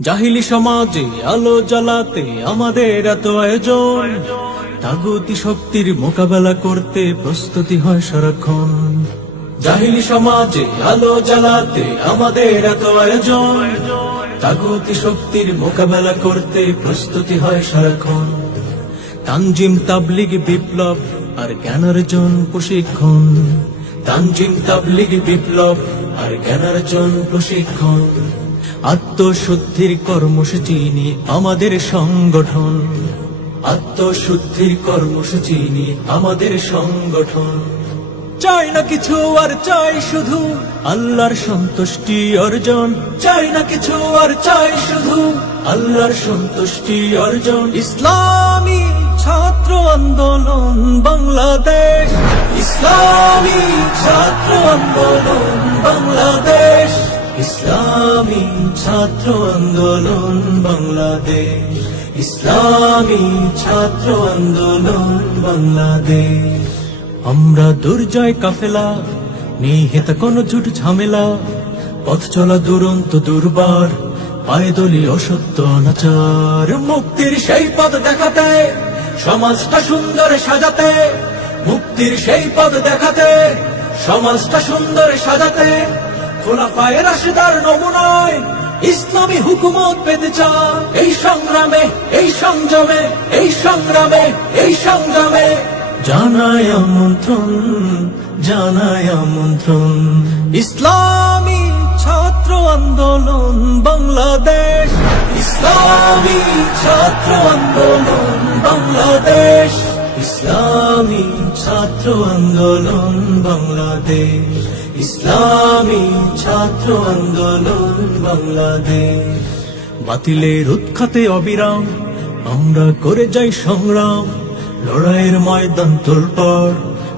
জাহিলি সমাজে আলো জ্বালাতে আমাদের এত আয়োজন, তাগুতি শক্তির মোকাবেলা করতে প্রস্তুতি হয় সারাক্ষণ। জাহিলি সমাজে আলো জ্বালাতে আমাদের এত আয়োজন, তাগুতি শক্তির মোকাবেলা করতে প্রস্তুতি হয় সারাক্ষণ। তানজিম তাবলিগ বিপ্লব আর জ্ঞানার্জন প্রশিক্ষণ, তানজিম তাবলিগ বিপ্লব আর জ্ঞানার্জন প্রশিক্ষণ। আত্মশুদ্ধির কর্মসূচি নিয়ে আমাদের সংগঠন, আত্মশুদ্ধির কর্মসূচি নিয়ে আমাদের সংগঠন। চাই না কিছু আর চাই শুধু আল্লাহর সন্তুষ্টি অর্জন, চাই না কিছু আর চাই শুধু আল্লাহর সন্তুষ্টি অর্জন। ইসলামী ছাত্র আন্দোলন বাংলাদেশ, ইসলামী ছাত্র আন্দোলন বাংলাদেশ, ইসলামী ছাত্র আন্দোলন বাংলাদেশ, ইসলামী ছাত্র আন্দোলন বাংলাদেশ। আমরা দুর্জয় কাফেলা, নিহিত কোন ঝুট ঝামেলা, পথ চলা দুরন্ত দুর্বার, পায়দলি অসত্য অনাচার। মুক্তির সেই পথ দেখাতে, সমাজটা সুন্দর সাজাতে, মুক্তির সেই পথ দেখাতে, সমাজটা সুন্দর সাজাতে। খোলাফায়ে রাশিদার নমুনায় ইসলামী হুকুমত পেতে চান। এই সংগ্রামে, এই সংযমে, এই সংগ্রামে, এই সংগ্রামে জানায় আমন্ত্রণ, জানায় আমন্ত্রণ। ইসলামী ছাত্র আন্দোলন বাংলাদেশ, ইসলামী ছাত্র আন্দোলন বাংলাদেশ, ইসলামী ছাত্র আন্দোলন বাংলাদেশ, ইসলামী ছাত্র আন্দোলন বাংলাদেশ। বাতিলের উৎখাতে অবিরাম আমরা করে যাই সংগ্রাম, লড়াইয়ের ময়দান তোলপাড়,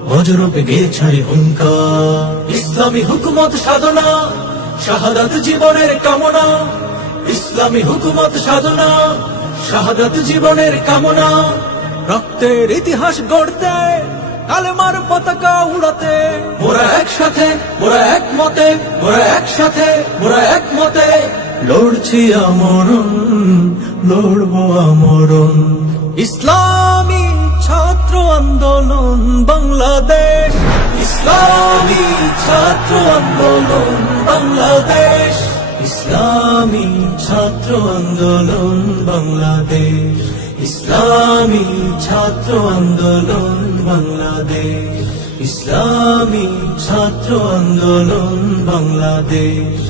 বজ্র বেগে ছাড়ি হুঙ্কার। ইসলামী হুকুমত সাধনা, শাহাদাত জীবনের কামনা, ইসলামী হুকুমত সাধনা, শাহাদাত জীবনের কামনা। রক্তের ইতিহাস গড়তে, কালেমার পতাকা উড়াতে, মোরা একসাথে, মোরা একমতে, মোরা একসাথে, মোরা একমতে লড়ছি আমরণ, লড়বো আমরণ। ইসলামী ছাত্র আন্দোলন বাংলাদেশ, ইসলামী ছাত্র আন্দোলন বাংলাদেশ, ইসলামী ছাত্র আন্দোলন বাংলাদেশ, ইসলামী ছাত্র আন্দোলন বাংলাদেশ, ইসলামী ছাত্র আন্দোলন বাংলাদেশ।